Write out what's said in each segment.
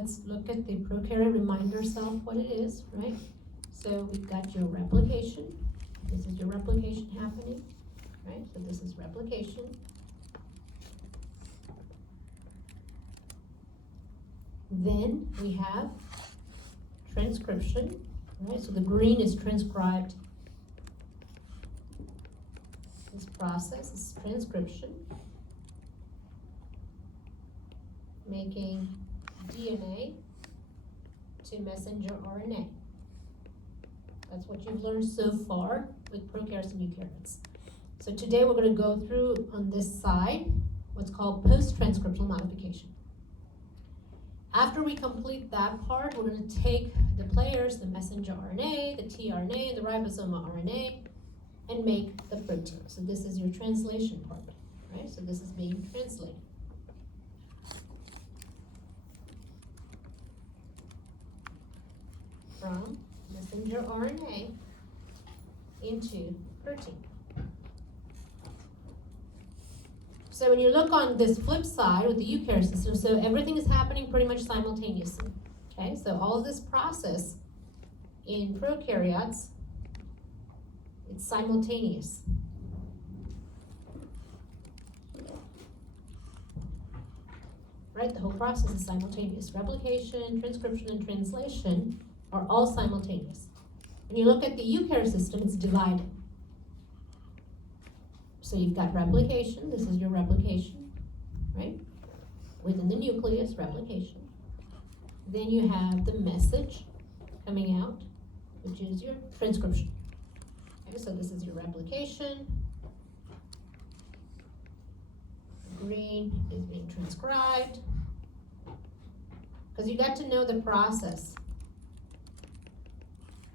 let's look at the prokaryote, remind ourselves what it is, right? So we've got your replication. This is your replication happening, right? So this is replication. Then we have transcription, right? So the green is transcribed. This process is transcription, making DNA to messenger RNA. That's what you've learned so far with prokaryotes and eukaryotes. So today we're going to go through on this side what's called post-transcriptional modification. After we complete that part, we're going to take the players, the messenger RNA, the tRNA, and the ribosomal RNA, and make the protein. So this is your translation part, right? So this is being translated. From messenger RNA into protein. So when you look on this flip side with the eukaryote system, so everything is happening pretty much simultaneously. Okay, so all of this process in prokaryotes, it's simultaneous. Right, the whole process is simultaneous. Replication, transcription, and translation are all simultaneous. When you look at the eukaryote system, it's divided. So you've got replication, this is your replication, right? Within the nucleus, replication. Then you have the message coming out, which is your transcription. Okay, so this is your replication. Green is being transcribed. Because you got to know the process.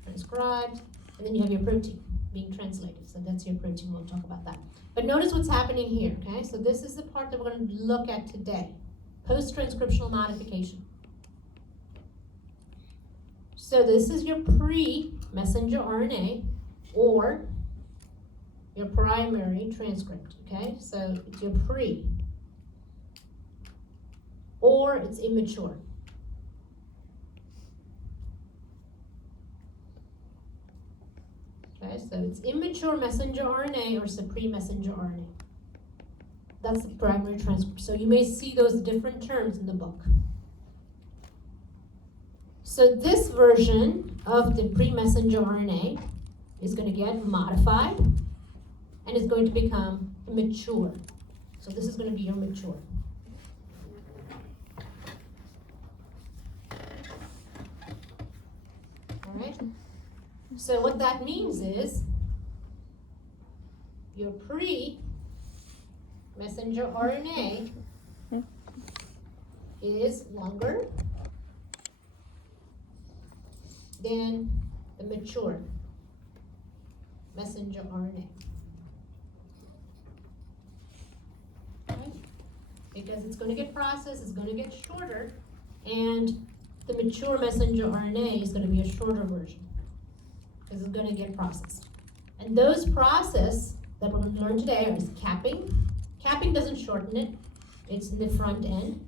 Transcribed, and then you have your protein being translated. So that's your protein, we'll talk about that. But notice what's happening here, okay? So this is the part that we're going to look at today. Post-transcriptional modification. So this is your pre-messenger RNA or your primary transcript, okay? So it's your pre. Or it's immature. Okay, so it's immature messenger RNA or it's a pre-messenger RNA. That's the primary transcript. So you may see those different terms in the book. So this version of the pre-messenger RNA is going to get modified and is going to become mature. So this is going to be your mature. All right. So what that means is your pre-messenger RNA is longer than the mature messenger RNA. Right? Because it's going to get processed, it's going to get shorter, and the mature messenger RNA is going to be a shorter version. Because it's going to get processed. And those process that we're going to learn today is capping. Capping doesn't shorten it. It's in the front end.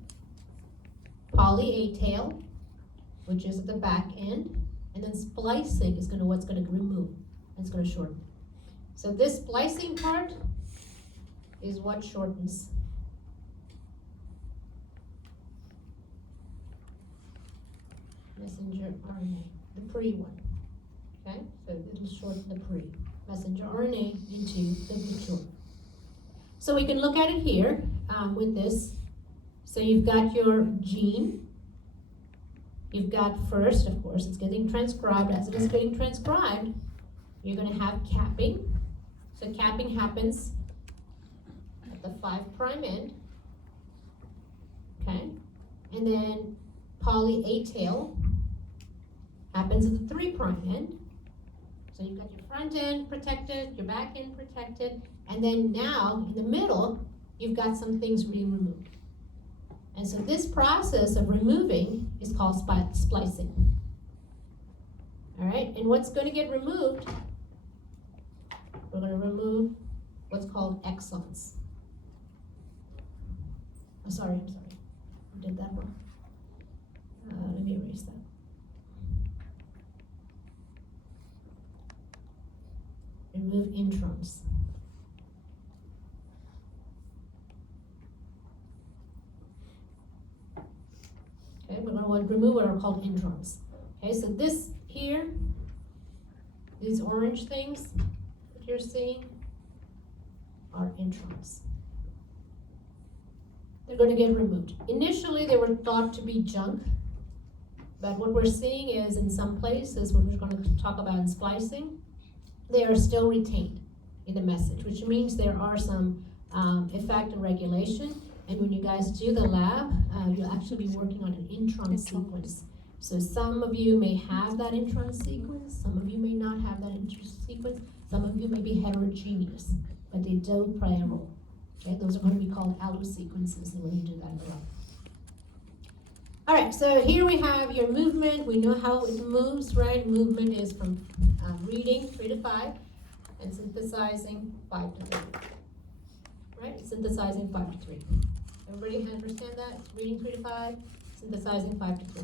Poly A tail, which is at the back end. And then splicing is what's going to remove. And it's going to shorten. So this splicing part is what shortens. Messenger RNA, the pre one. Okay, so it'll shorten the pre-messenger RNA into the mature. So we can look at it here with this. So you've got your gene. You've got first, of course, it's getting transcribed. As it is getting transcribed, you're going to have capping. So capping happens at the 5' end. Okay, and then poly A tail happens at the 3' end. So you've got your front end protected, your back end protected, and then now in the middle, you've got some things being removed. And so this process of removing is called splicing. All right, and what's going to get removed? We're going to remove what's called exons. Oh, sorry, I did that wrong. remove introns. Okay, we're going to remove what are called introns. Okay, so this here, these orange things that you're seeing are introns. They're going to get removed. Initially, they were thought to be junk, but what we're seeing is in some places, what we're going to talk about in splicing, they are still retained in the message, which means there are some effect and regulation. And when you guys do the lab, you'll actually be working on an intron sequence. So some of you may have that intron sequence, some of you may not have that intron sequence, some of you may be heterogeneous, but they don't play a role. Okay, those are going to be called allo sequences when you do that in the lab. All right, so here we have your movement. We know how it moves, right? Movement is from reading 3 to 5 and synthesizing 5 to 3. Right? Synthesizing 5 to 3. Everybody understand that? Reading 3 to 5, synthesizing 5 to 3.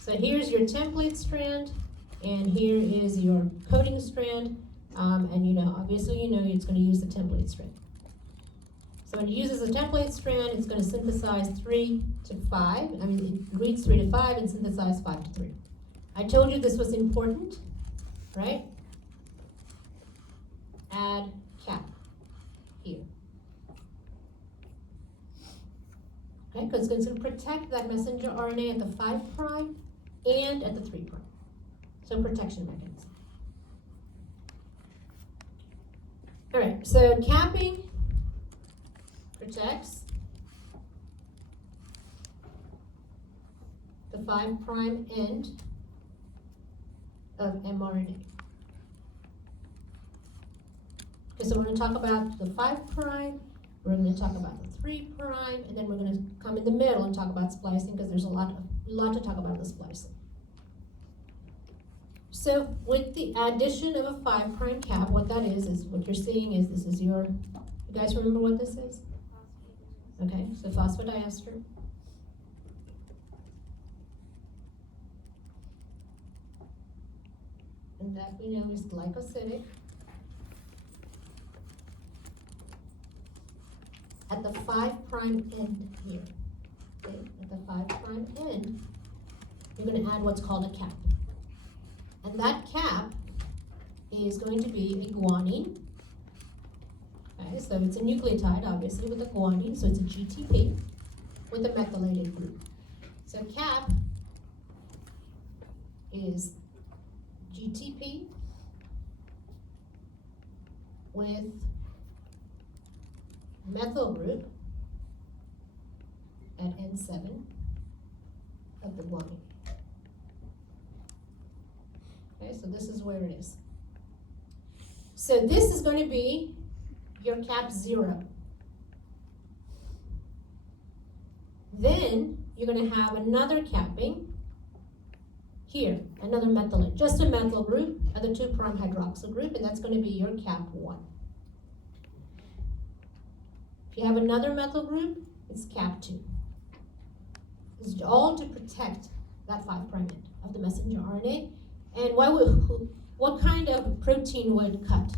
So here's your template strand, and here is your coding strand. And you know, obviously you know it's going to use the template strand. So when it uses the template strand, it's going to synthesize 3 to 5. I mean, it reads 3 to 5 and synthesize 5 to 3. I told you this was important, right? Add cap here. Okay, because it's going to protect that messenger RNA at the 5' and at the 3'. So protection mechanism. All right, so capping protects the 5' end of mRNA. Okay, so we're going to talk about the 5', we're going to talk about the 3', and then we're going to come in the middle and talk about splicing because there's a lot to talk about with splicing. So with the addition of a 5' cap, what that is what you're seeing is this is your, you guys remember what this is? Okay, so phosphodiester. And that we know is glycosidic. At the 5' end here, okay, at the 5' end, you're going to add what's called a cap. And that cap is going to be a guanine. Okay, so it's a nucleotide, obviously, with a guanine, so it's a GTP with a methylated group. So cap is GTP with methyl group at N7 of the guanine. Okay, so this is where it is. So this is going to be your cap 0. Then you're going to have another capping here, another methylate, just a methyl group at the 2' hydroxyl group, and that's going to be your cap 1. If you have another methyl group, it's cap 2. It's all to protect that 5' end of the messenger RNA. And what kind of protein would cut?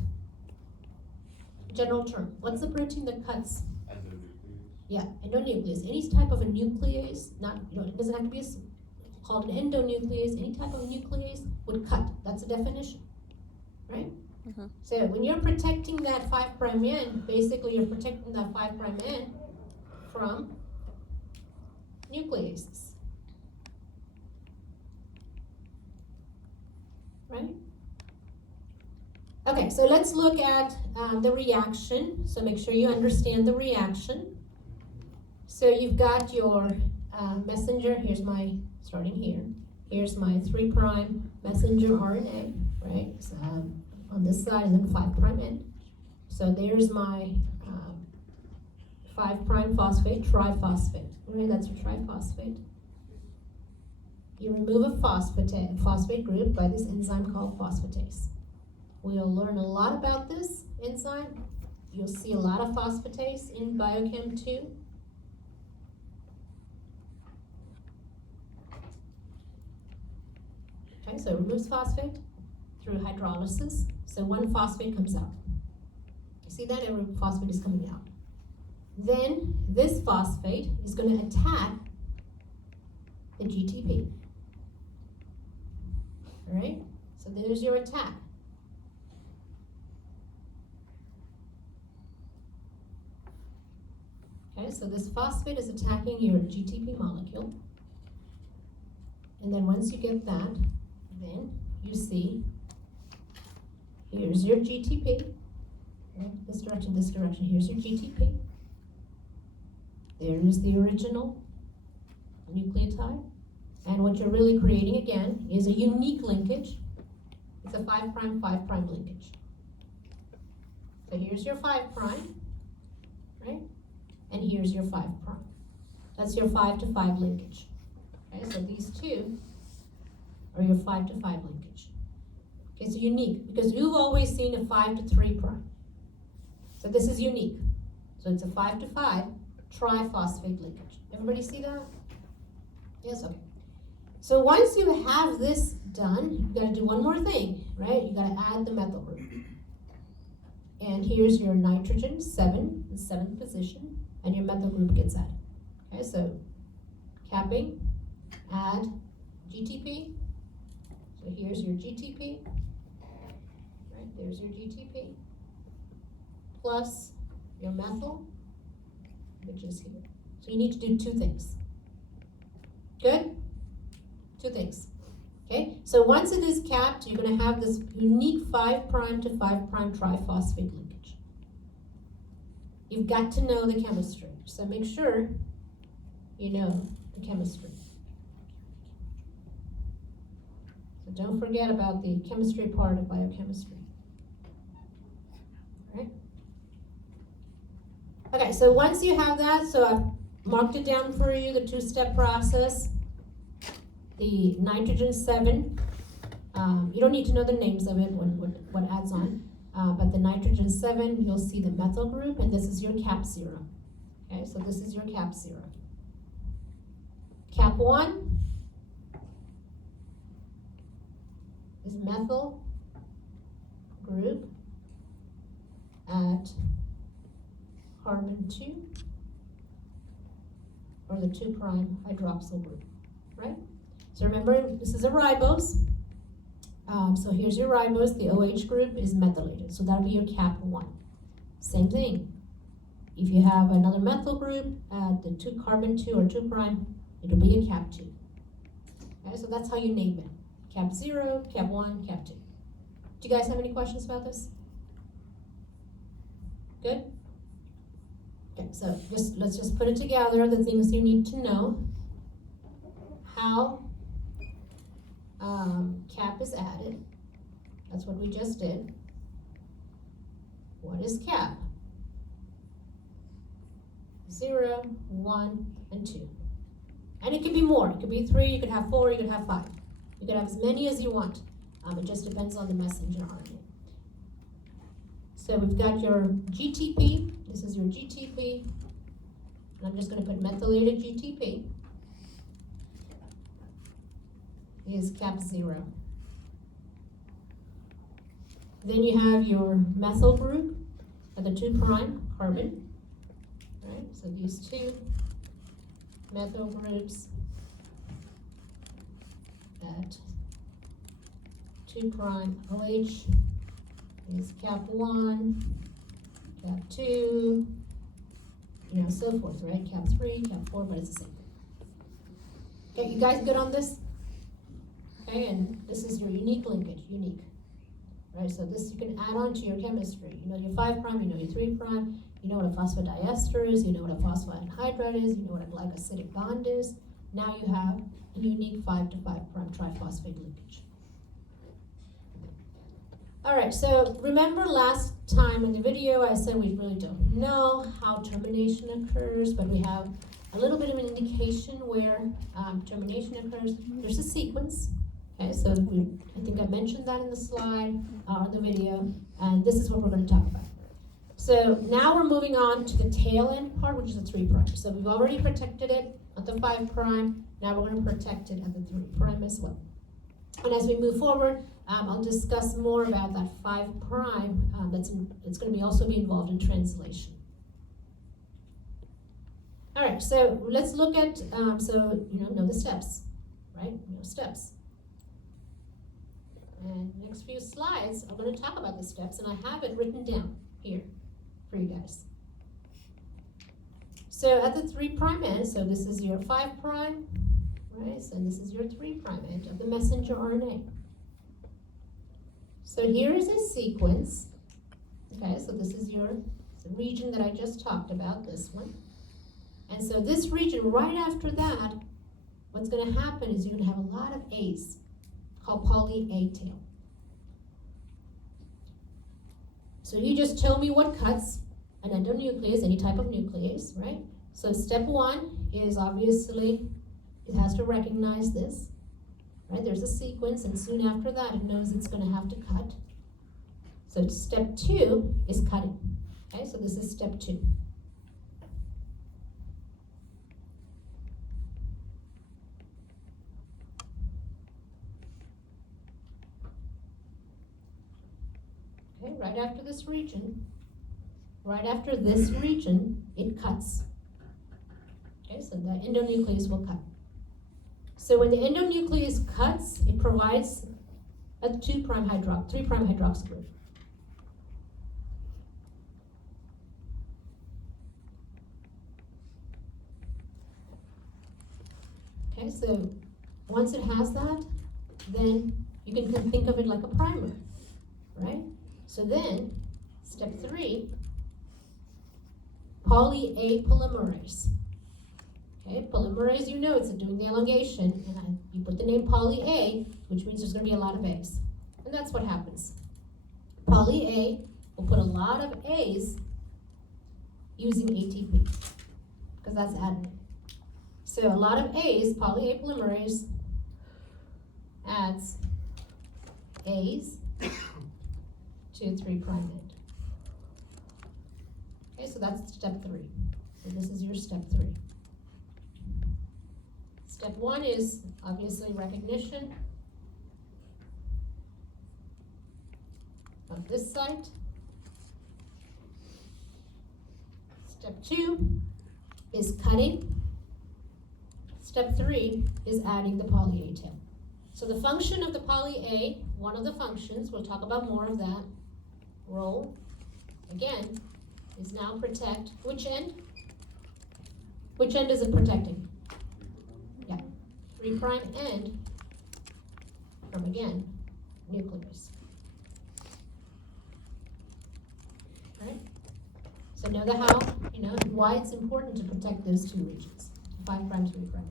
General term. What's the protein that cuts? Endonuclease. Yeah, endonuclease. Any type of a nuclease, it doesn't have to be called an endonuclease. Any type of nuclease would cut. That's the definition, right? Mm-hmm. So when you're protecting that 5' end, basically you're protecting that 5' end from nucleases. Right? Okay, so let's look at the reaction. So make sure you understand the reaction. So you've got your messenger. Here's my, starting here. Here's my 3' messenger RNA, right? So, on this side and then 5' end. So there's my 5' phosphate, triphosphate. Right, that's your triphosphate. You remove a phosphate group by this enzyme called phosphatase. We'll learn a lot about this enzyme. You'll see a lot of phosphatase in Biochem 2. Okay, so it removes phosphate. through hydrolysis. So one phosphate comes out. You see that? Every phosphate is coming out. Then this phosphate is going to attack the GTP. All right? So there's your attack. Okay, so this phosphate is attacking your GTP molecule. And then once you get that, then you see, here's your GTP. Right? This direction, here's your GTP. There's the original nucleotide. And what you're really creating again is a unique linkage. It's a 5' 5' linkage. So here's your 5', right? And here's your 5'. That's your 5 to 5 linkage. Okay, so these two are your 5 to 5 linkage. Okay, so unique, because you've always seen a 5 to 3'. So this is unique. So it's a 5 to 5 triphosphate linkage. Everybody see that? Yes, okay. So once you have this done, you gotta do one more thing, right? You gotta add the methyl group. And here's your nitrogen, 7, the 7th position, and your methyl group gets added. Okay, so capping, add GTP. So here's your GTP, right? There's your GTP, plus your methyl, which is here. So you need to do two things. Good? Two things. Okay, so once it is capped, you're going to have this unique 5' to 5' triphosphate linkage. You've got to know the chemistry, so make sure you know the chemistry. So don't forget about the chemistry part of biochemistry. All right? Okay, so once you have that, so I've marked it down for you, the two-step process. The nitrogen 7, you don't need to know the names of it, what adds on, but the nitrogen 7, you'll see the methyl group, and this is your cap 0. Okay, so this is your cap 0. Cap 1 is methyl group at carbon 2, or the 2' hydroxyl group, right? So remember, this is a ribose. So here's your ribose. The OH group is methylated. So that'll be your cap 1. Same thing. If you have another methyl group at the carbon 2 or 2', it'll be a cap 2. Okay, so that's how you name it. Cap 0, cap 1, cap 2. Do you guys have any questions about this? Good? Okay, so let's just put it together, the things you need to know. How cap is added. That's what we just did. What is cap? 0, 1, and 2. And it could be more. It could be 3, you could have 4, you could have 5. You could have as many as you want. It just depends on the messenger RNA. So we've got your GTP. This is your GTP. And I'm just going to put methylated GTP. Is cap 0. Then you have your methyl group at the 2' carbon. Right? So these two methyl groups at 2' OH is cap 1, cap 2, so forth, right? Cap 3, cap 4, but it's the same thing. Okay, you guys good on this? Okay, and this is your unique linkage, right? So this you can add on to your chemistry. You know your 5', you know your 3', you know what a phosphodiester is, you know what a phosphide anhydride is, you know what a glycosidic bond is. Now you have a unique 5' to 5' triphosphate linkage. All right, so remember last time in the video I said we really don't know how termination occurs, but we have a little bit of an indication where termination occurs. There's a sequence. Okay, so I think I mentioned that in the slide, or the video, and this is what we're going to talk about. So now we're moving on to the tail end part, which is the 3'. So we've already protected it at the 5'. Now we're going to protect it at the 3' as well. And as we move forward, I'll discuss more about that 5'. It's going to be also be involved in translation. All right, so let's look at, know the steps, right? Steps. And next few slides, I'm going to talk about the steps, and I have it written down here for you guys. So at the 3' end, so this is your 5', right? And this is your 3' end of the messenger RNA. So here is a sequence. Okay, so this is the region that I just talked about, this one. And so this region, right after that, what's going to happen is you're going to have a lot of A's, called poly A tail. So you just tell me what cuts an endonuclease, any type of nuclease, right? So step 1 is obviously, it has to recognize this, right? There's a sequence, and soon after that, it knows it's going to have to cut. So step 2 is cutting, okay? So this is step 2. Okay, right after this region, it cuts. Okay, so the endonuclease will cut. So when the endonuclease cuts, it provides a 3' hydroxyl group. Okay, so once it has that, then you can think of it like a primer, right? So then, step 3, poly A polymerase. Okay, polymerase, it's doing the elongation, and you put the name poly A, which means there's going to be a lot of A's. And that's what happens. Poly A will put a lot of A's using ATP, because that's adenine. So a lot of A's, poly A polymerase, adds A's to 3' end. Okay, so that's step 3. So this is your step 3. Step 1 is obviously recognition of this site. Step 2 is cutting. Step 3 is adding the poly A tail. So the function of the poly A, one of the functions, we'll talk about more of that, role, again, is now protect, which end? Which end is it protecting? Yeah, 3' end from, again, nucleus. Right? So know the how, why it's important to protect those 2 regions, 5', 3'.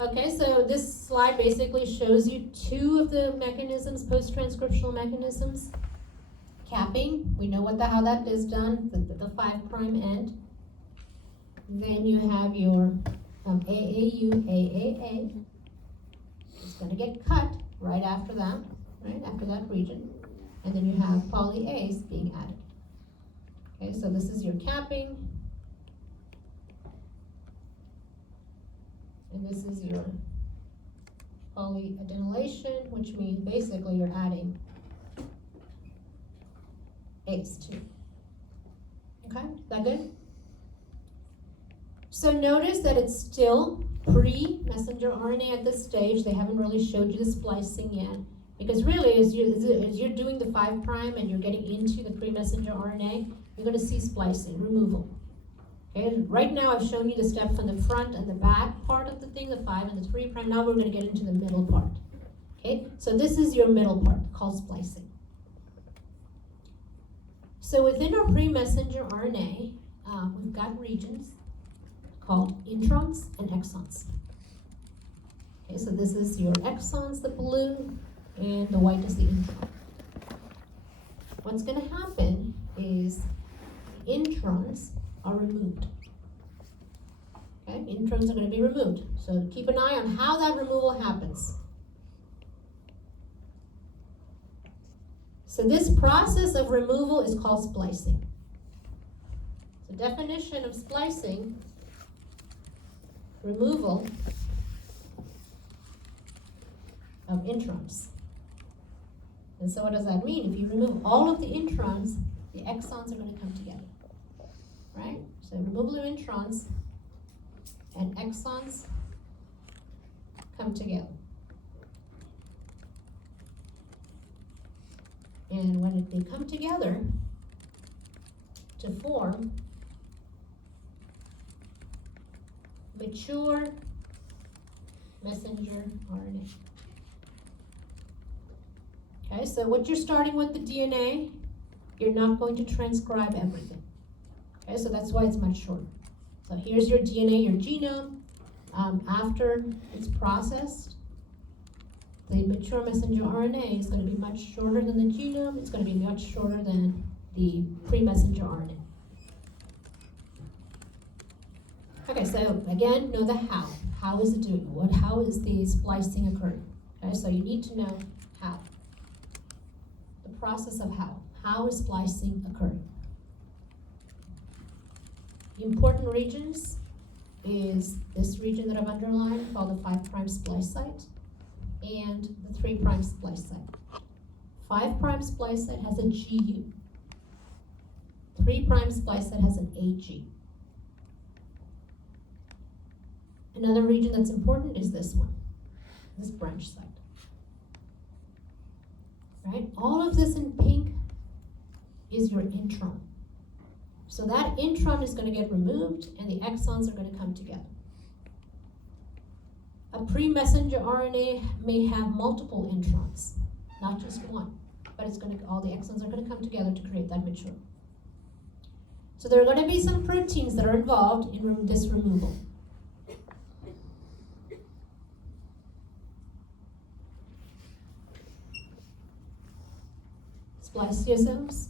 Okay, so this slide basically shows you 2 of the mechanisms, post-transcriptional mechanisms. Capping, we know how that is done, the 5' end. Then you have your AAU, AAA. It's going to get cut right after that region. And then you have poly A's being added. Okay, so this is your capping. And this is your polyadenylation, which means basically you're adding A's too. Okay, is that good? So notice that it's still pre-messenger RNA at this stage. They haven't really showed you the splicing yet. Because really, as you're doing the 5' and you're getting into the pre-messenger RNA, you're going to see splicing, removal. Okay, right now I've shown you the step from the front and the back part of the thing, the 5 and the 3'. Now we're going to get into the middle part. Okay, so this is your middle part called splicing. So within our pre-messenger RNA, we've got regions called introns and exons. Okay, so this is your exons, the blue, and the white is the intron. What's going to happen is introns are removed. Okay, introns are going to be removed. So keep an eye on how that removal happens. So this process of removal is called splicing. The definition of splicing, removal of introns. And so what does that mean? If you remove all of the introns, the exons are going to come together, right? So removal of introns and exons come together. And when they come together to form mature messenger RNA. Okay, so what you're starting with the DNA, you're not going to transcribe everything. Okay, so that's why it's much shorter. So here's your DNA, your genome. After it's processed, the mature messenger RNA is going to be much shorter than the genome. It's going to be much shorter than the pre-messenger RNA. Okay, so again, know the how. How is it doing? How is the splicing occurring? Okay, so you need to know how. The process of how. How is splicing occurring? The important regions is this region that I've underlined called the 5' splice site and the 3' splice site. 5' splice site has a GU. 3' splice site has an AG. Another region that's important is this one, this branch site. Right? All of this in pink is your intron. So that intron is going to get removed and the exons are going to come together. A pre-messenger RNA may have multiple introns, not just one, but it's going to, all the exons are going to come together to create that mature. So there are going to be some proteins that are involved in this removal. Spliceosomes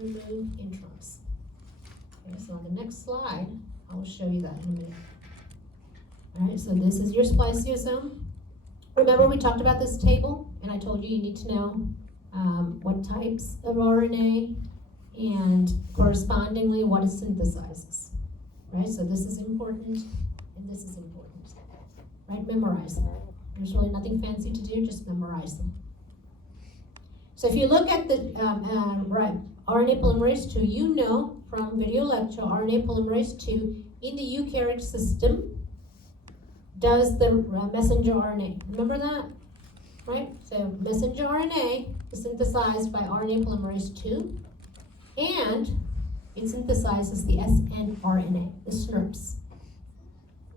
remove introns. Okay, so on the next slide, I will show you that in a minute. All right, so this is your spliceosome. Remember we talked about this table, and I told you need to know what types of RNA and correspondingly what it synthesizes. Right, so this is important, and this is important. Right, memorize them. There's really nothing fancy to do, just memorize them. So if you look at the RNA polymerase 2, you know from video lecture, RNA polymerase 2 in the eukaryotic system does the messenger RNA. Remember that? Right? So messenger RNA is synthesized by RNA polymerase 2, and it synthesizes the snRNA, the SNRPs.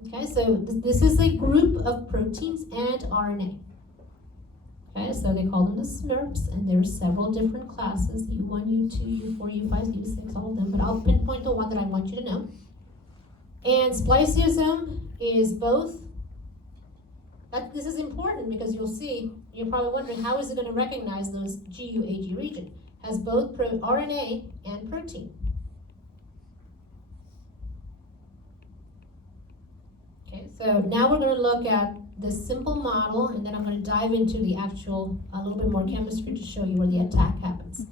Okay, so this is a group of proteins and RNA. Okay, so they call them the SNRPs, and there are several different classes, U1, U2, U4, U5, U6, all of them, but I'll pinpoint the one that I want you to know. And spliceosome is both, this is important because you'll see, you're probably wondering how is it going to recognize those GU-AG region? Has both RNA and protein. Okay, so now we're going to look at this simple model, and then I'm going to dive into the actual, a little bit more chemistry to show you where the attack happens.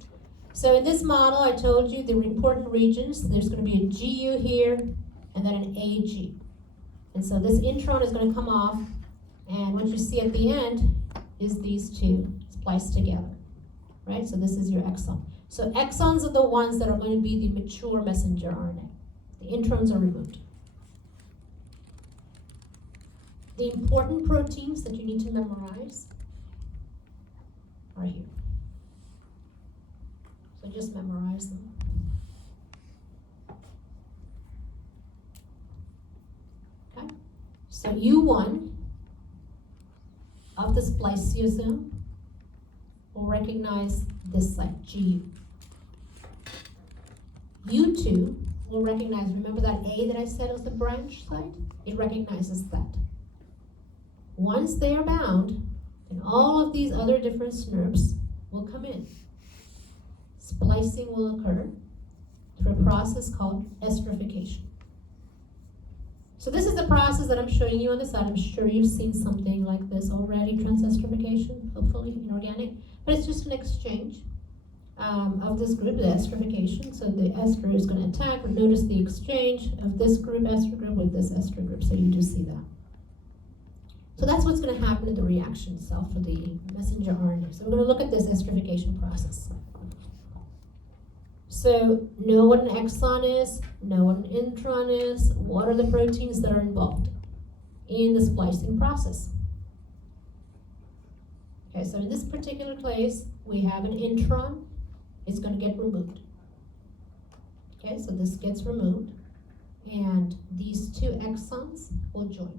So in this model, I told you the important regions, there's going to be a GU here, and then an AG. And so this intron is going to come off, and what you see at the end is these two spliced together, right? So this is your exon. So exons are the ones that are going to be the mature messenger RNA. The introns are removed. The important proteins that you need to memorize are here. So just memorize them. Okay? So U1 of the spliceosome will recognize this site, GU. U2 will recognize, remember that A that I said was the branch site? It recognizes that. Once they are bound, then all of these other different SNRPs will come in. Splicing will occur through a process called esterification. So this is the process that I'm showing you on the side. I'm sure you've seen something like this already, transesterification, hopefully inorganic. But it's just an exchange of this group, the esterification. So the ester is going to attack. Notice the exchange of this group, ester group, with this ester group. So you do see that. So that's what's going to happen in the reaction itself for the messenger RNA. So we're going to look at this esterification process. So know what an exon is, know what an intron is, what are the proteins that are involved in the splicing process. Okay, so in this particular case, we have an intron. It's going to get removed. Okay, so this gets removed, and these two exons will join.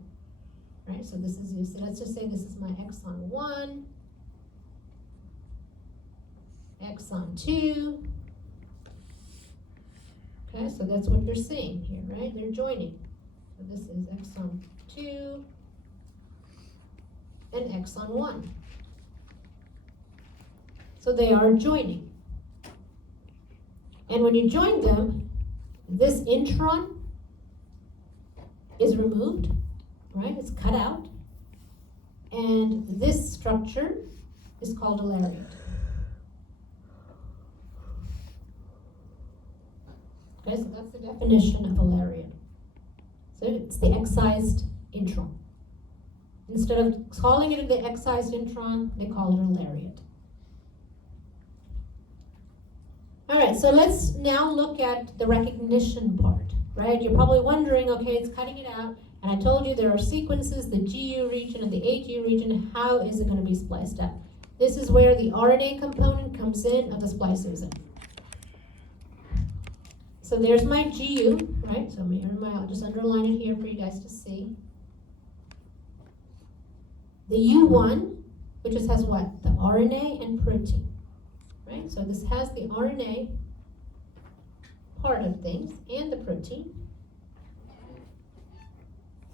Right, so this is, so let's just say this is my exon 1, exon 2. Okay, so that's what you're seeing here, right? They're joining. So this is exon 2 and exon 1. So they are joining. And when you join them, this intron is removed, right? It's cut out. And this structure is called a lariat. Okay, so that's the definition of a lariat. So it's the excised intron. Instead of calling it the excised intron, they call it a lariat. All right, so let's now look at the recognition part, right? You're probably wondering, okay, it's cutting it out, and I told you there are sequences, the GU region and the AGU region. How is it going to be spliced up? This is where the RNA component comes in of the spliceosome. So there's my GU, right? So I'll just underline it here for you guys to see. The U1, which just has what? The RNA and protein, right? So this has the RNA part of things and the protein.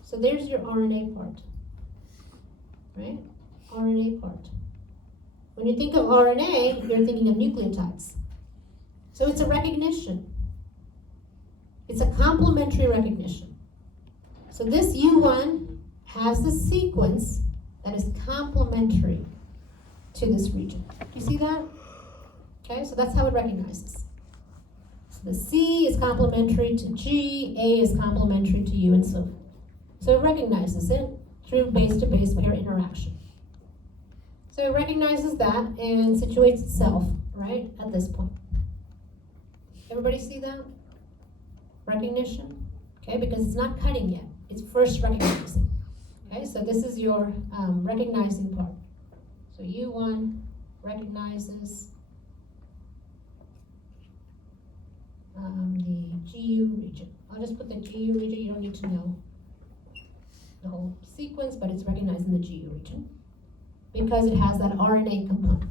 So there's your RNA part, right? RNA part. When you think of RNA, you're thinking of nucleotides. So it's a recognition. It's a complementary recognition. So this U1 has the sequence that is complementary to this region. Do you see that? Okay, so that's how it recognizes. So the C is complementary to G, A is complementary to U, and so forth. So it recognizes it through base-to-base pair interaction. So it recognizes that and situates itself, right, at this point. Everybody see that? Recognition, okay, because it's not cutting yet. It's first recognizing. Okay, so this is your recognizing part. So U1 recognizes the GU region. I'll just put the GU region. You don't need to know the whole sequence, but it's recognizing the GU region because it has that RNA component.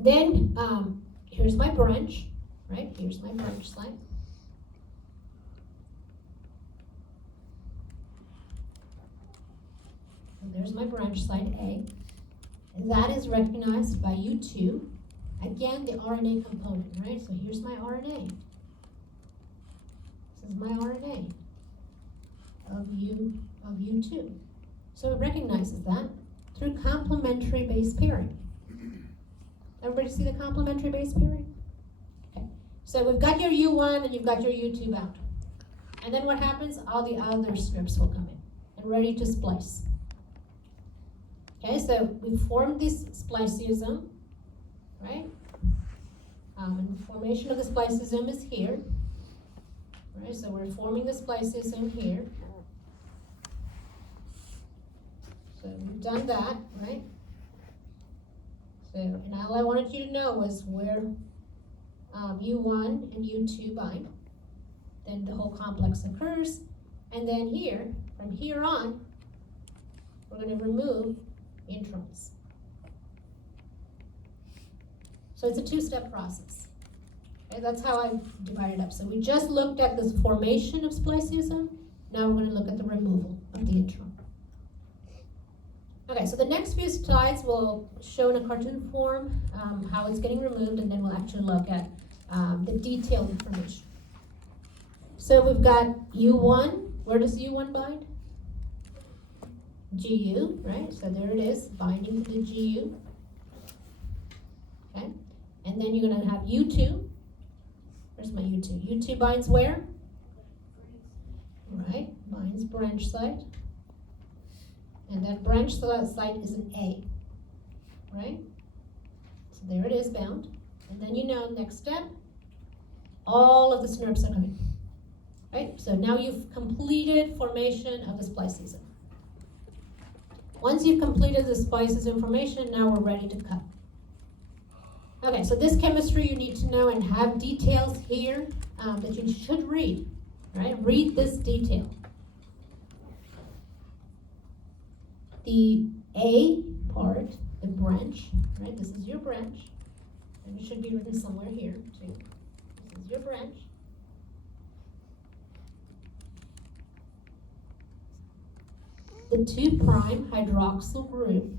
Then here's my branch, right? Here's my branch site. There's my branch site A, and that is recognized by U2. Again, the RNA component, right? So here's my RNA. This is my RNA of U2. So it recognizes that through complementary base pairing. Everybody see the complementary base pairing? Okay. So we've got your U1 and you've got your U2 bound. And then what happens? All the other strips will come in and ready to splice. Okay, so we formed this spliceosome, right? And the formation of the spliceosome is here. Right, so we're forming the spliceosome here. So we've done that, right? So, and all I wanted you to know was where U1 and U2 bind. Then the whole complex occurs. And then here, from here on, we're going to remove introns. So it's a two-step process. Okay, that's how I divide it up. So we just looked at this formation of spliceosome. Now we're going to look at the removal of the intron. Okay, so the next few slides will show in a cartoon form how it's getting removed, and then we'll actually look at the detailed information. So we've got U1. Where does U1 bind? GU, right? So there it is, binding to the GU. Okay, and then you're going to have U2. Where's my U2? U2 binds where? Right, binds branch site. And that branch site is an A, right? So there it is, bound. And then you know, next step, all of the SNRPs are coming, right? So now you've completed formation of the splices. Once you've completed the splices information, now we're ready to cut. Okay, so this chemistry you need to know and have details here that you should read, right? Read this detail. The A part, the branch, right? This is your branch, and it should be written somewhere here too. This is your branch. The 2' hydroxyl group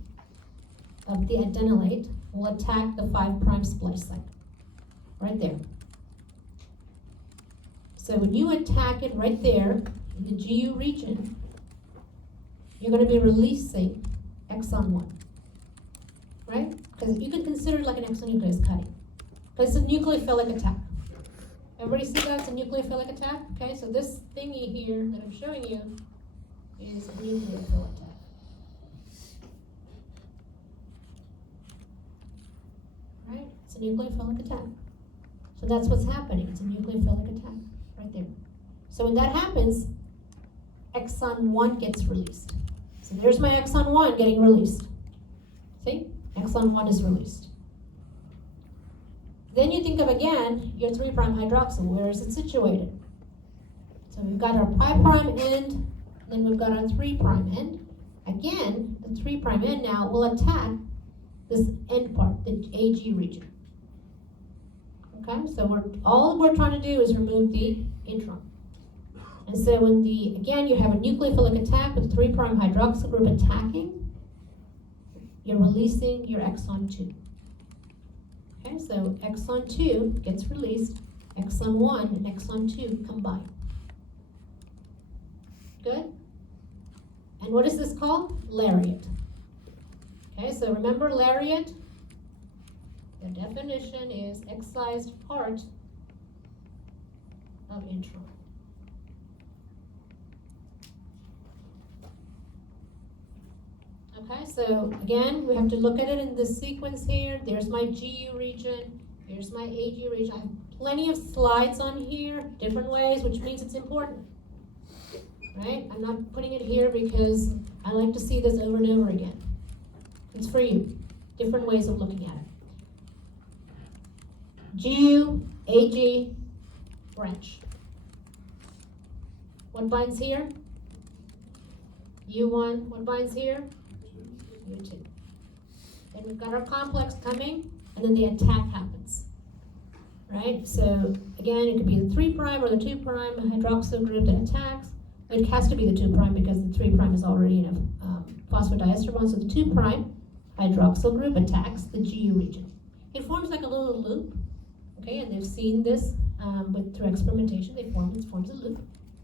of the adenylate will attack the 5' splice site, right there. So when you attack it right there in the GU region, you're going to be releasing exon 1, right? Because you can consider it like an exonuclease cutting, because it's a nucleophilic attack. Everybody see that? It's a nucleophilic attack? Okay, so this thingy here that I'm showing you is a nucleophile attack. Right? It's a nucleophilic attack. So that's what's happening. It's a nucleophilic attack right there. So when that happens, exon 1 gets released. So there's my exon 1 getting released. See? Exon 1 is released. Then you think of, again, your 3' hydroxyl. Where is it situated? So we've got our pi' end, then we've got our 3' end. Again, the 3' end now will attack this end part, the AG region. Okay, so all we're trying to do is remove the intron. And so when again, you have a nucleophilic attack with 3' hydroxyl group attacking, you're releasing your exon 2. Okay, so exon 2 gets released, exon 1 and exon 2 combine. Good? And what is this called? Lariat. Okay, so remember lariat? The definition is excised part of intron. Okay, so again, we have to look at it in this sequence here. There's my GU region, here's my AG region. I have plenty of slides on here, different ways, which means it's important. Right? I'm not putting it here because I like to see this over and over again. It's for you. Different ways of looking at it. GU, AG, branch. What binds here? U1. What binds here? U2. Then we've got our complex coming, and then the attack happens. Right? So again, it could be the 3' or the 2' hydroxyl group that attacks. It has to be the 2' because the 3' is already in a phosphodiester bond. So the 2' hydroxyl group attacks the GU region. It forms like a little loop. Okay, and they've seen this through experimentation. It forms a loop.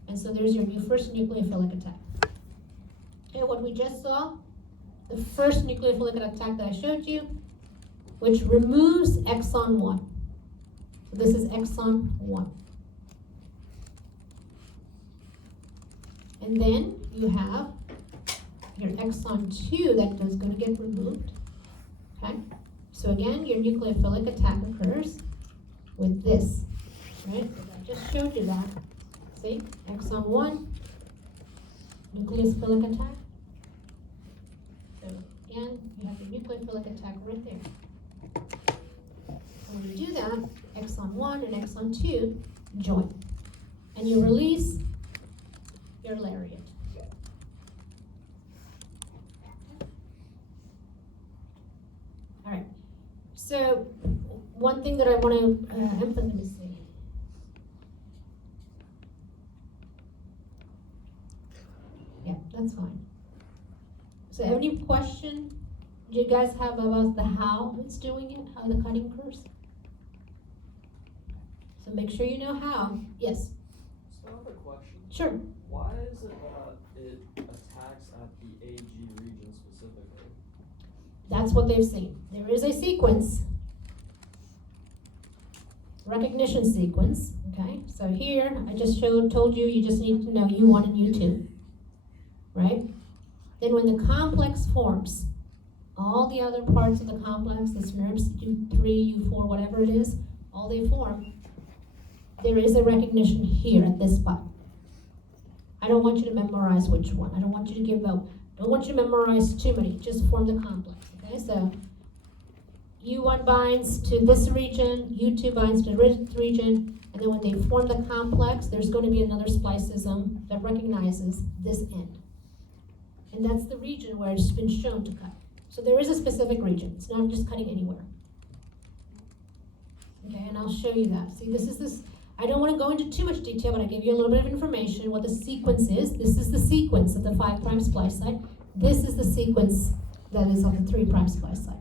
And so there's your first nucleophilic attack. Okay, what we just saw, the first nucleophilic attack that I showed you, which removes exon 1. So this is exon 1. And then you have your exon 2 that is going to get removed. Okay? So again, your nucleophilic attack occurs with this. Right? I just showed you that. See? Exon 1, nucleophilic attack. So again, you have the nucleophilic attack right there. So when you do that, exon 1 and exon 2 join. And you release your lariat. All right. So one thing that I want to emphasize, let me see. Yeah, that's fine. So any question do you guys have about the how it's doing it, how the cutting occurs? So make sure you know how. Yes? So I have a question. Sure. Why is it it attacks at the AG region specifically? That's what they've seen. There is a sequence, recognition sequence, okay? So here, I just told you, you just need to know U1 and U2, right? Then when the complex forms, all the other parts of the complex, this NURBS U3, U4, whatever it is, all they form, there is a recognition here at this spot. I don't want you to memorize which one. I don't want you to give out. Don't want you to memorize too many. Just form the complex. Okay, so U1 binds to this region, U2 binds to this region, and then when they form the complex, there's going to be another spliceosome that recognizes this end. And that's the region where it's been shown to cut. So there is a specific region. It's not just cutting anywhere. Okay, and I'll show you that. See, this is this. I don't want to go into too much detail, but I gave you a little bit of information what the sequence is. This is the sequence of the 5' splice site. This is the sequence that is on the 3' splice site.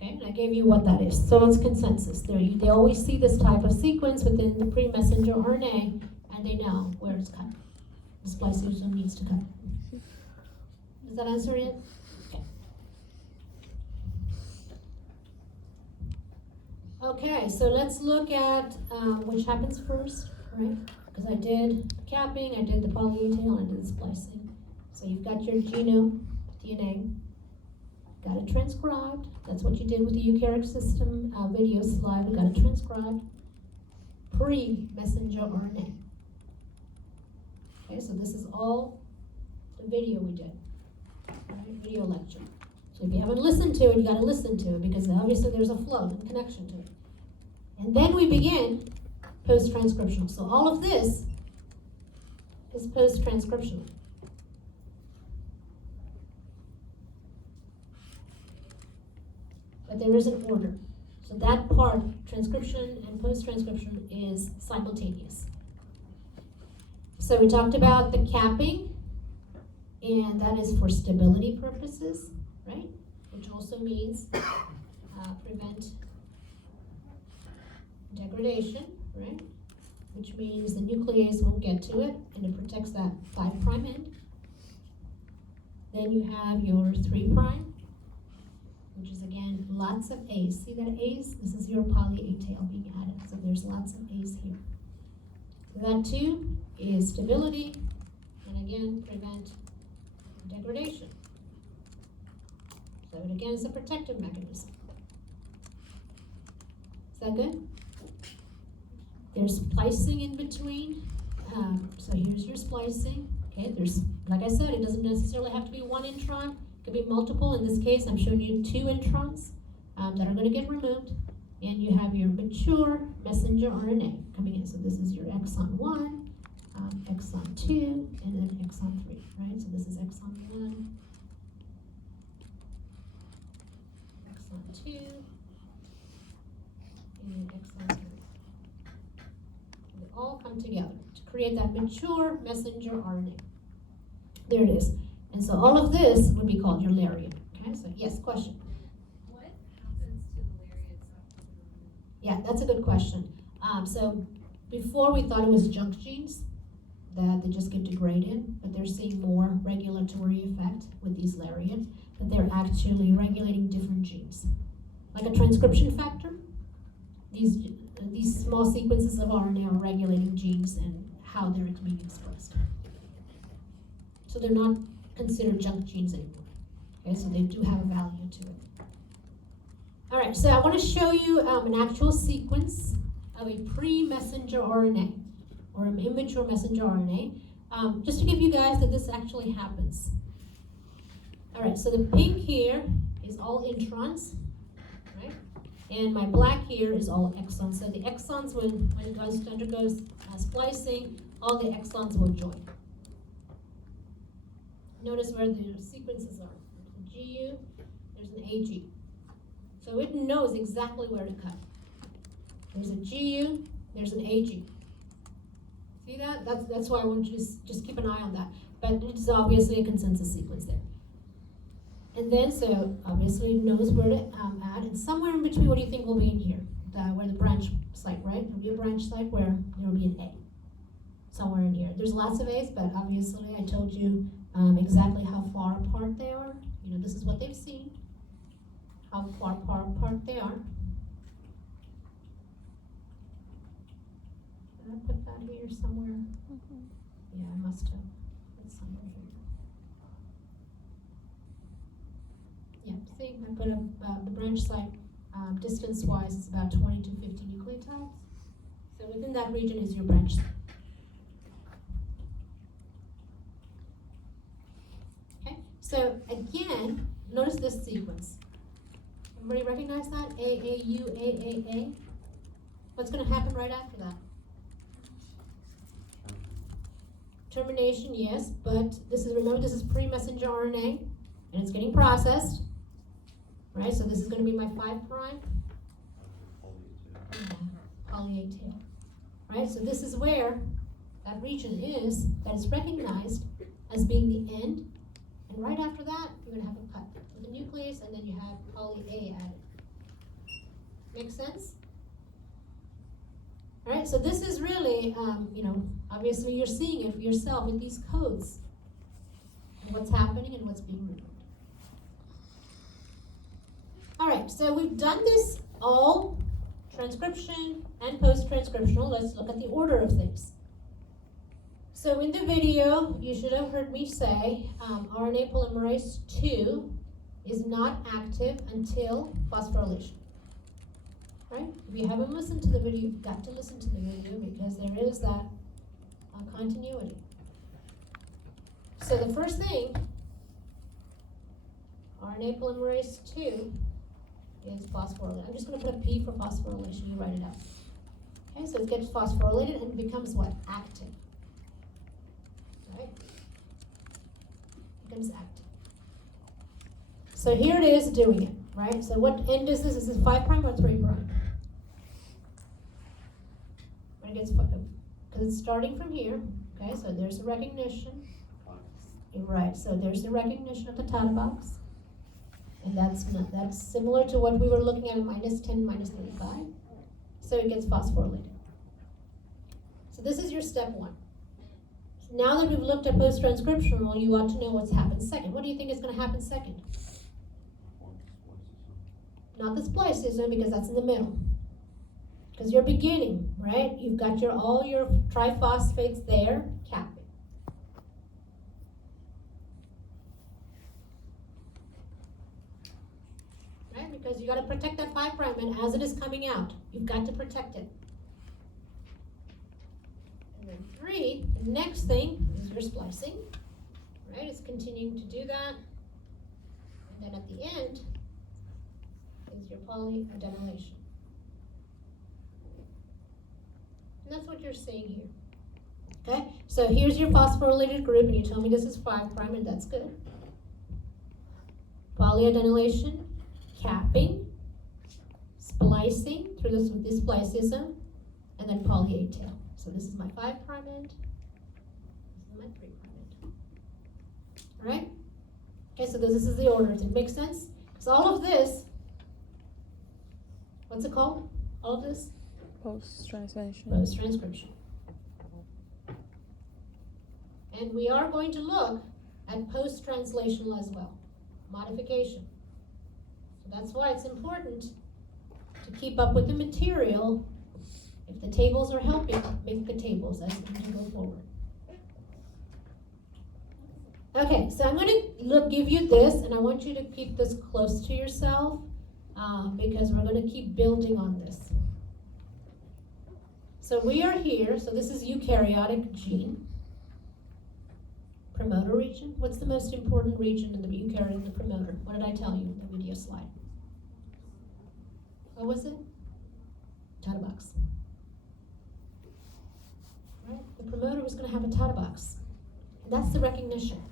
Okay, and I gave you what that is. So it's consensus. They always see this type of sequence within the pre-messenger RNA, and they know where it's cut. The spliceosome needs to cut. Does that answer it? Okay. Okay, so let's look at which happens first, right? Because I did capping, I did the poly-A tail, and I did the splicing. So you've got your genome, DNA, got it transcribed. That's what you did with the eukaryotic system video slide. We got it transcribed. Pre-messenger RNA. Okay, so this is all the video we did, right? Video lecture. So if you haven't listened to it, you got to listen to it because obviously there's a flow and connection to it. And then we begin post-transcriptional. So all of this is post-transcriptional. But there is an order. So that part, transcription and post-transcription, is simultaneous. So we talked about the capping, and that is for stability purposes, right? Which also means prevent degradation, right? Which means the nuclease won't get to it, and it protects that 5' end. Then you have your 3', which is again lots of A's. See that A's? This is your poly-A tail being added, so there's lots of A's here. So that too is stability, and again prevent degradation. So it again is a protective mechanism. Is that good? There's splicing in between. So here's your splicing. Okay, there's, like I said, it doesn't necessarily have to be one intron. It could be multiple. In this case, I'm showing you 2 introns that are going to get removed. And you have your mature messenger RNA coming in. So this is your exon 1, exon 2, and then exon 3, right? So this is exon 1, exon 2, and exon 3. They all come together to create that mature messenger RNA. There it is. And so all of this would be called your lariat. Okay, so yes, question? What happens to the lariats after they're removed? Yeah, that's a good question. So before we thought it was junk genes, that they just get degraded, but they're seeing more regulatory effect with these lariat, that they're actually regulating different genes. Like a transcription factor, these small sequences of RNA are regulating genes and how they're being expressed. So they're not considered junk genes anymore. Okay, so they do have a value to it. All right, so I want to show you an actual sequence of a pre-messenger RNA or an immature messenger RNA, just to give you guys that this actually happens. All right, so the pink here is all introns, right? And my black here is all exons. So the exons, when it undergoes splicing, all the exons will join. Notice where the sequences are. There's a GU, there's an AG. So it knows exactly where to cut. There's a GU, there's an AG. See that? That's why I want you to just keep an eye on that. But it's obviously a consensus sequence there. And then, so obviously it knows where to add. And somewhere in between, what do you think will be in here? Where the branch site, right? There'll be a branch site where there will be an A. Somewhere in here. There's lots of A's, but obviously I told you exactly how far apart they are. You know, this is what they've seen. How far apart they are. Did I put that here somewhere? Yeah, I must have. It's somewhere here. Yeah, see, I put the branch site, distance-wise, is about 20 to 50 nucleotides. So within that region is your branch site. Okay, so again, notice this sequence. Everybody recognize that? AAU, AAA? What's gonna happen right after that? Termination, yes, but remember this is pre-messenger RNA, and it's getting processed. Right, so this is gonna be my 5 prime. Poly A tail. Right, so this is where that region is that is recognized as being the end. And right after that, you're gonna have a cut with the nucleus, and then you have poly A added. Make sense? All right, so this is really, obviously you're seeing it for yourself in these codes, and what's happening and what's being removed. All right, so we've done this all transcription and post-transcriptional. Let's look at the order of things. So in the video, you should have heard me say RNA polymerase II is not active until phosphorylation. Right? If you haven't listened to the video, you've got to listen to the video because there is that continuity. So the first thing, RNA polymerase II is phosphorylated. I'm just going to put a P for phosphorylation. You write it out. Okay, so it gets phosphorylated and becomes what? Active. Right? Becomes active. So here it is doing it, right? So what end is this? Is this 5 prime or 3 prime? When it gets, because it's starting from here. Okay, so there's a recognition. Right, so there's the recognition of the Tata box. And that's similar to what we were looking at -10, -35. So it gets phosphorylated. So this is your step 1. So now that we've looked at post-transcriptional, you ought to know what's happened second. What do you think is going to happen second? Not the splicism, because that's in the middle. Because you're beginning, right? You've got all your triphosphates there, capping. Right? Because you got to protect that 5 prime, and as it is coming out, you've got to protect it. And then 3, the next thing is your splicing. Right? It's continuing to do that. And then at the end is your polyadenylation. And that's what you're seeing here. Okay, so here's your phosphorylated group, and you tell me this is 5 prime, and that's good. Polyadenylation, capping, splicing through this with this splicism, and then poly A tail. So this is my 5 prime end. This is my 3 prime end. All right. Okay, so this is the order. Does it make sense? So all of this, what's it called? All of this? Post-transcription. Post-transcription. And we are going to look at post-translational as well. Modification. So that's why it's important to keep up with the material. If the tables are helping, make the tables as we go forward. Okay, so I'm going to give you this, and I want you to keep this close to yourself because we're going to keep building on this. So we are here, so this is eukaryotic gene. Promoter region. What's the most important region in the eukaryote, the promoter? What did I tell you in the video slide? What was it? Tata box. Right? The promoter was going to have a Tata box. And that's the recognition.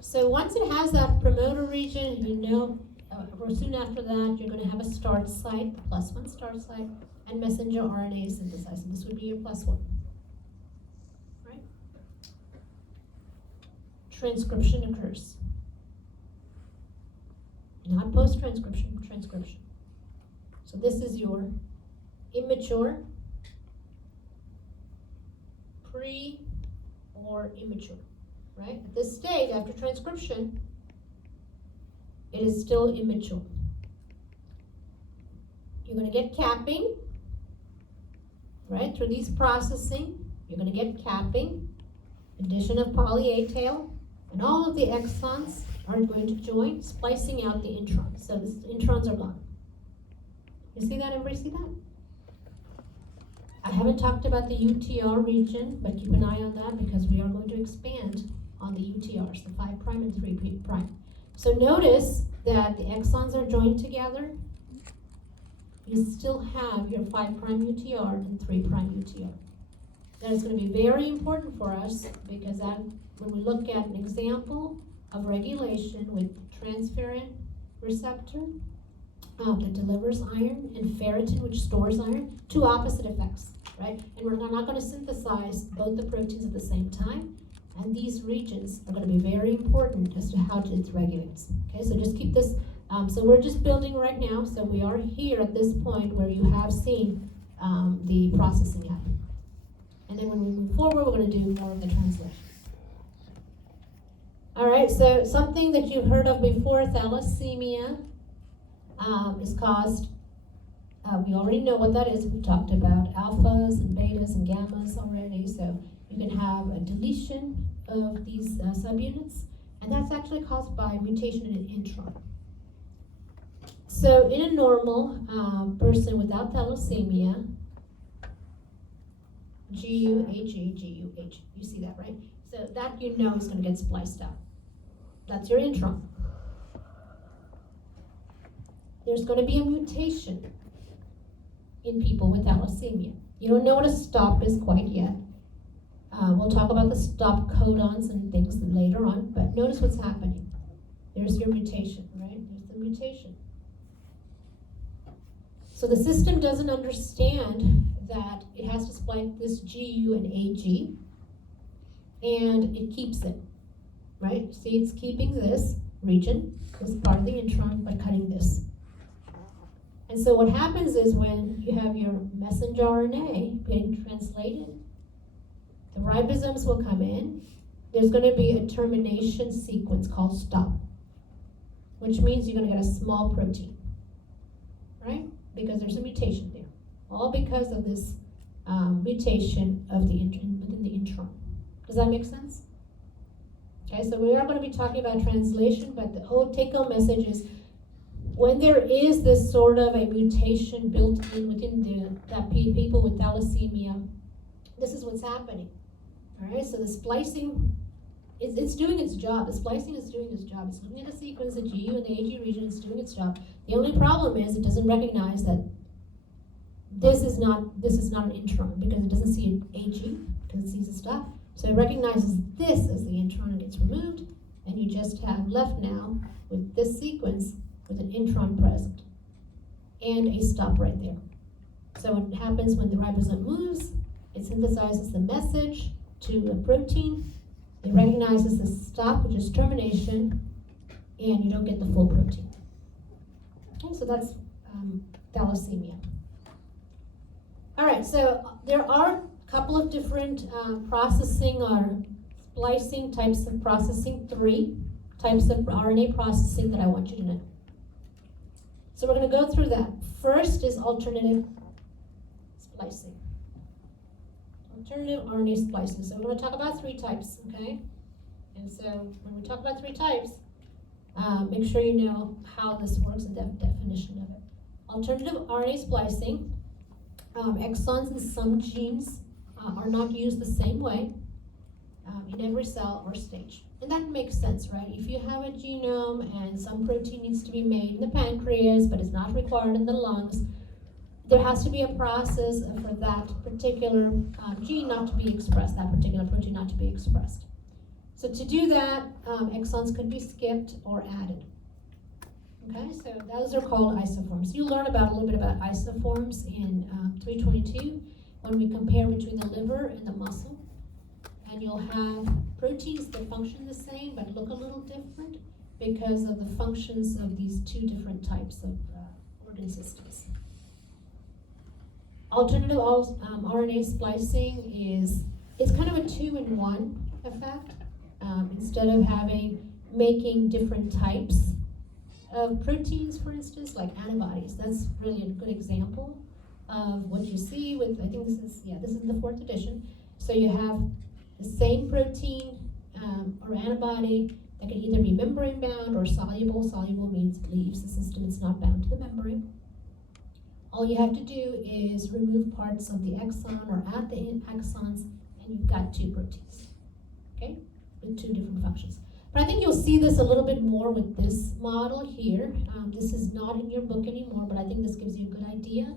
So once it has that promoter region, you know, or soon after that, you're going to have a start site, the +1 start site, and messenger RNA synthesized. And this would be your +1. Right? Transcription occurs. Not post-transcription, transcription. So this is your immature, pre, or immature. Right? At this stage, after transcription, it is still immature. You're going to get capping, right? Through these processing, you're going to get capping, addition of poly A tail, and all of the exons are going to join, splicing out the introns. So the introns are gone. You see that? Everybody see that? I haven't talked about the UTR region, but keep an eye on that because we are going to expand on the UTRs, the 5' and 3'. So notice that the exons are joined together. You still have your 5' UTR and 3' UTR. That is going to be very important for us because that, when we look at an example of regulation with transferrin receptor that delivers iron and ferritin, which stores iron, two opposite effects, right? And we're not going to synthesize both the proteins at the same time, and these regions are going to be very important as to how it regulates. Okay, so just keep this. So we're just building right now, so we are here at this point where you have seen the processing happen. And then when we move forward, we're going to do more of the translation. All right, so something that you've heard of before, thalassemia, is caused, we already know what that is. We've talked about alphas and betas and gammas already. So you can have a deletion of these subunits, and that's actually caused by mutation in an intron. So in a normal person without thalassemia, GUH, you see that, right? So that you know is going to get spliced out. That's your intron. There's going to be a mutation in people with thalassemia. You don't know what a stop is quite yet. We'll talk about the stop codons and things later on, but notice what's happening. There's your mutation, right? There's the mutation. So the system doesn't understand that it has to splice this GU and AG, and it keeps it, right? See, it's keeping this region, this part of the intron, by cutting this. And so what happens is when you have your messenger RNA being translated, the ribosomes will come in. There's going to be a termination sequence called stop, which means you're going to get a small protein, right? Because there's a mutation there, all because of this mutation of the within the intron. Does that make sense? Okay, so we are going to be talking about translation, but the whole take-home message is when there is this sort of a mutation built in within that people with thalassemia, this is what's happening. All right, so the splicing, it's doing its job. The splicing is doing its job. It's looking at the sequence, the GU and the AG region is doing its job. The only problem is it doesn't recognize that this is not an intron because it doesn't see an AG because it sees the stop. So it recognizes this as the intron and gets removed, and you just have left now with this sequence with an intron present and a stop right there. So what happens when the ribosome moves, it synthesizes the message to a protein, it recognizes the stop, which is termination, and you don't get the full protein. Okay, so that's thalassemia. All right, so there are a couple of different processing or splicing types of processing, 3 types of RNA processing that I want you to know. So we're going to go through that. First is alternative splicing. Alternative RNA splicing. So we're going to talk about 3 types, okay? And so when we talk about 3 types, make sure you know how this works and the definition of it. Alternative RNA splicing, exons in some genes are not used the same way in every cell or stage. And that makes sense, right? If you have a genome and some protein needs to be made in the pancreas, but it's not required in the lungs, there has to be a process for that particular gene not to be expressed, that particular protein not to be expressed. So to do that, exons could be skipped or added. Okay, so those are called isoforms. You'll learn a little bit about isoforms in 322 when we compare between the liver and the muscle. And you'll have proteins that function the same but look a little different because of the functions of these 2 different types of organ systems. Alternative RNA splicing it's kind of a 2-in-1 effect. Instead of making different types of proteins, for instance, like antibodies. That's really a good example of what you see with, I think this is the 4th edition. So you have the same protein or antibody That can either be membrane bound or soluble. Soluble means it leaves the system, it's not bound to the membrane. All you have to do is remove parts of the exon or add the exons, and you've got two proteins, okay, with two different functions. But I think you'll see this a little bit more with this model here. This is not in your book anymore, but I think this gives you a good idea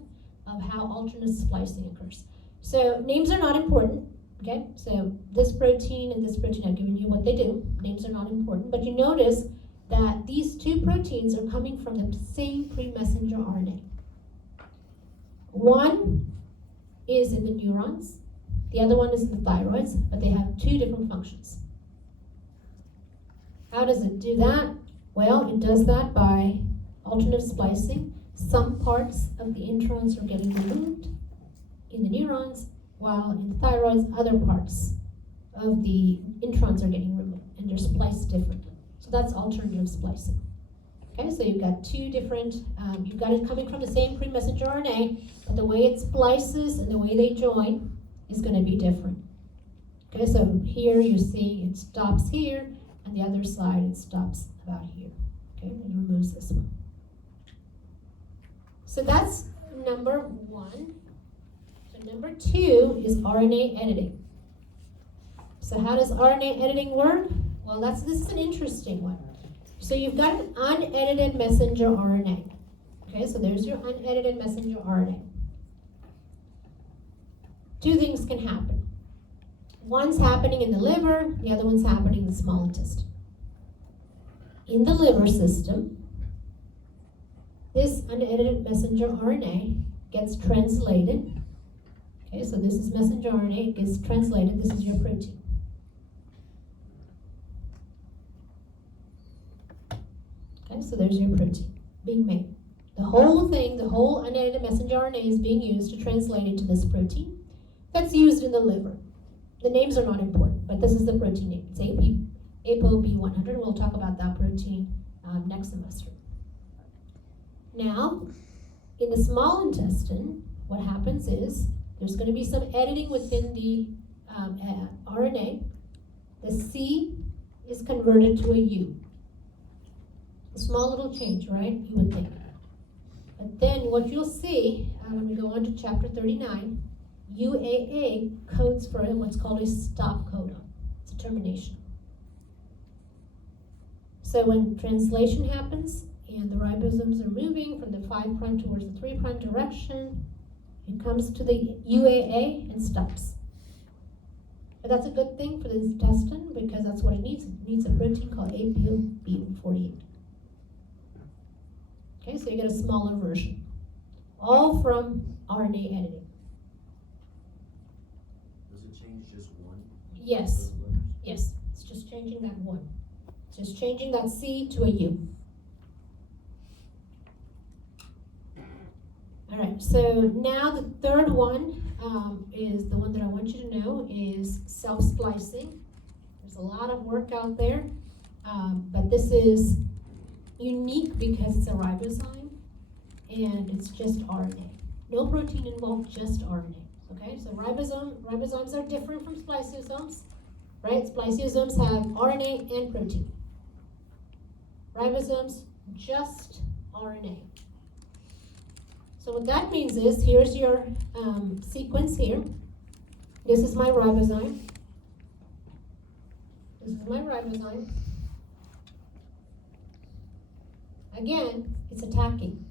of how alternate splicing occurs. So names are not important, okay? So this protein and this protein, I've given you what they do. Names are not important, but you notice that these two proteins are coming from the same pre-messenger RNA. One is in the neurons, the other one is in the thyroids, but they have two different functions. How does it do that? Well, it does that by alternative splicing. Some parts of the introns are getting removed in the neurons, while in the thyroids, other parts of the introns are getting removed, and they're spliced differently. So that's alternative splicing. Okay, so you've got two different, you've got it coming from the same pre-messenger RNA, but the way it splices and the way they join is going to be different. Okay, so here you see it stops here, and the other side it stops about here. Okay, and it removes this one. So that's number one. So number two is RNA editing. So how does RNA editing work? Well, this is an interesting one. So you've got an unedited messenger RNA. Okay, so there's your unedited messenger RNA. Two things can happen. One's happening in the liver, the other one's happening in the small intestine. In the liver system, this unedited messenger RNA gets translated. Okay, so this is messenger RNA, it gets translated, this is your protein. Okay, so there's your protein being made. The whole thing, the whole unedited messenger RNA is being used to translate into this protein that's used in the liver. The names are not important, but this is the protein name. It's ApoB100. We'll talk about that protein next semester. Now, in the small intestine, what happens is there's going to be some editing within the RNA. The C is converted to a U. A small little change, right? You would think. But then what you'll see, when we go on to chapter 39, UAA codes for what's called a stop codon. It's a termination. So when translation happens and the ribosomes are moving from the 5' towards the 3' direction, it comes to the UAA and stops. But that's a good thing for the intestine because that's what it needs. It needs a protein called ApoB48. Okay, so you get a smaller version. All from RNA editing. Does it change just one? Yes. Yes, it's just changing that one. It's just changing that C to a U. All right, so now the third one is the one that I want you to know is self-splicing. There's a lot of work out there, but this is unique because it's a ribosome and it's just RNA. No protein involved, just RNA. Okay, so ribosomes are different from spliceosomes, right? Spliceosomes have RNA and protein. Ribosomes, just RNA. So what that means is, here's your sequence here. This is my ribosome. This is my ribosome. Again, it's attacking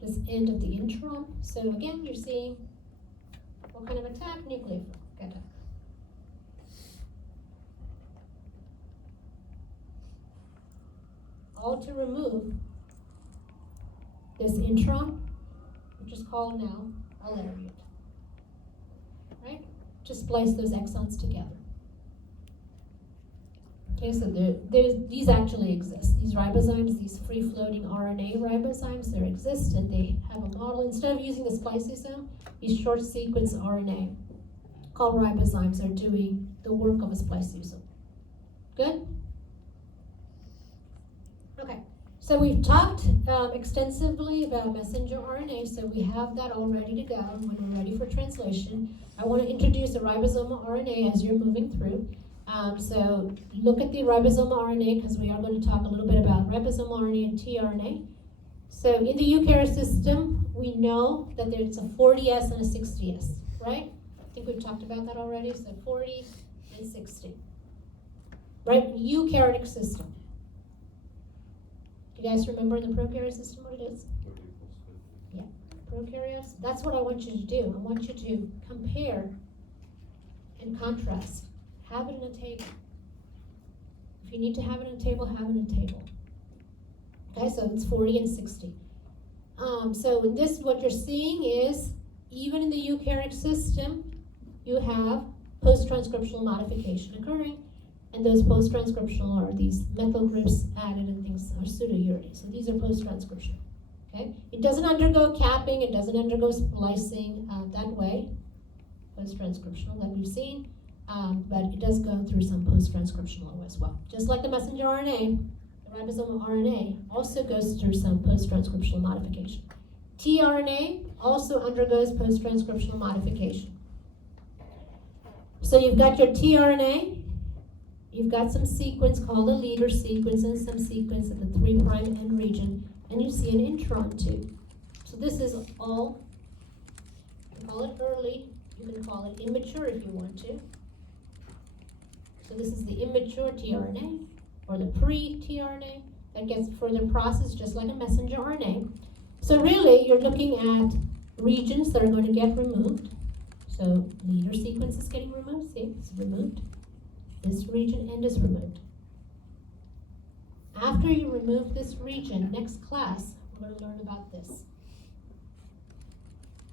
this end of the intron. So again, you're seeing what kind of attack? Nucleophilic attack. All to remove this intron, which is called now a lariat. Right? To splice those exons together. Okay, so these actually exist. These ribosomes, these free-floating RNA ribosomes, they exist and they have a model. Instead of using the spliceosome, these short sequence RNA called ribosomes are doing the work of a spliceosome. Good? Okay, so we've talked extensively about messenger RNA, so we have that all ready to go when we're ready for translation. I want to introduce a ribosomal RNA as you're moving through. So look at the ribosomal RNA, because we are going to talk a little bit about ribosomal RNA and tRNA. So in the eukaryote system, we know that there's a 40S and a 60S, right? I think we've talked about that already, so 40 and 60. Right, eukaryotic system. Do you guys remember in the prokaryote system what it is? Yeah, prokaryotes. That's what I want you to do. I want you to compare and contrast. Have it in a table. If you need to have it in a table, have it in a table. Okay, so it's 40 and 60. So in this, what you're seeing is, even in the eukaryotic system, you have post-transcriptional modification occurring, and those post-transcriptional are these methyl groups added and things are pseudouridine. So these are post-transcriptional. Okay, it doesn't undergo capping, it doesn't undergo splicing that way, post-transcriptional that we've seen, but it does go through some post-transcriptional as well. Just like the messenger RNA, the ribosomal RNA also goes through some post-transcriptional modification. tRNA also undergoes post-transcriptional modification. So you've got your tRNA, you've got some sequence called a leader sequence and some sequence at the 3' end region, and you see an intron too. So this is all, you can call it early, you can call it immature if you want to. So this is the immature tRNA, or the pre-tRNA, that gets further processed just like a messenger RNA. So really, you're looking at regions that are going to get removed. So leader sequence is getting removed, see, it's removed. This region end is removed. After you remove this region, next class, we're going to learn about this.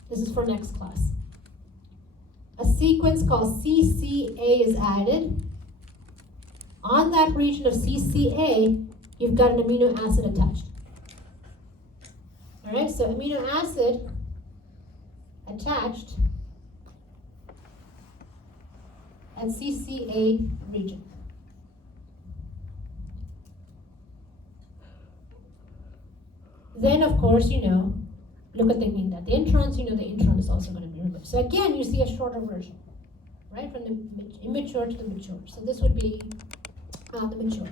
This is for next class. A sequence called CCA is added. On that region of CCA, you've got an amino acid attached. All right, so amino acid attached at CCA region. Then, of course, look at the introns, the intron is also going to be removed. So again, you see a shorter version, right, from the immature to the mature. So this would be the mature.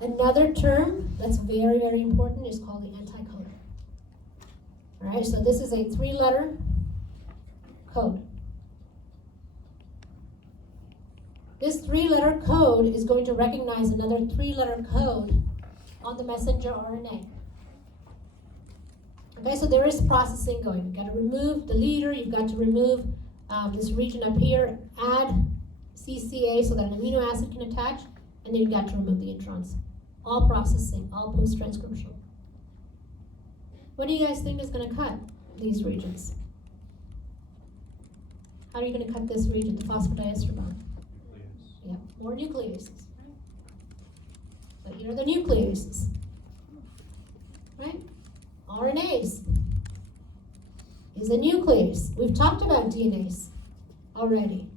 Another term that's very, very important is called the anticodon. All right, so this is a 3-letter code. This 3-letter code is going to recognize another 3-letter code on the messenger RNA. Okay, so there is processing going. You've got to remove the leader, you've got to remove this region up here, add CCA so that an amino acid can attach, and then you've got to remove the introns. All processing, all post-transcriptional. What do you guys think is going to cut these regions? How are you going to cut this region, the phosphodiester bond? Yeah, more nucleases. Right? So here are the nucleases. Right? RNase is a nuclease. We've talked about DNase already.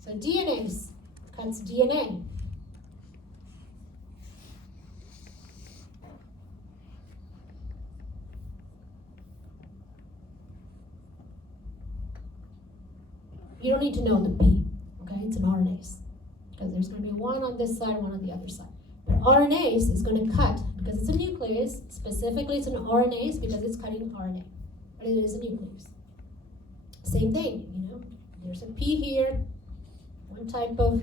So DNase cuts DNA. You don't need to know the P, okay? It's an RNase. Because there's going to be one on this side, one on the other side. But RNase is going to cut, because it's a nuclease, specifically it's an RNase because it's cutting RNA. But it is a nuclease. Same thing, there's a P here, one type of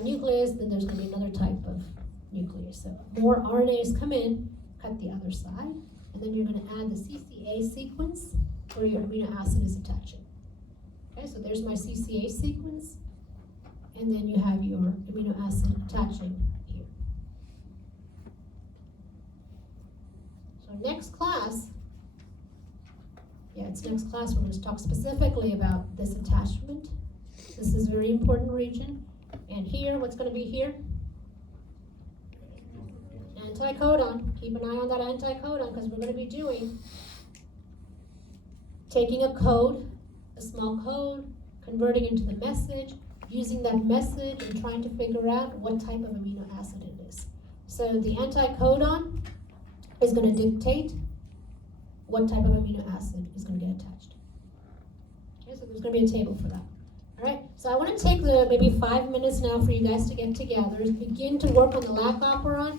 nucleus, then there's going to be another type of nucleus. So more RNAs come in, cut the other side, and then you're going to add the CCA sequence where your amino acid is attaching. Okay, so there's my CCA sequence, and then you have your amino acid attaching here. So next class, next class we're going to talk specifically about this attachment. This is a very important region. And here, what's going to be here? Anticodon. Keep an eye on that anticodon because we're going to be taking a code, a small code, converting into the message, using that message and trying to figure out what type of amino acid it is. So the anticodon is going to dictate what type of amino acid is going to get attached. Okay, so there's going to be a table for that. Alright, so I wanna take maybe 5 minutes now for you guys to get together, begin to work on the lap operon.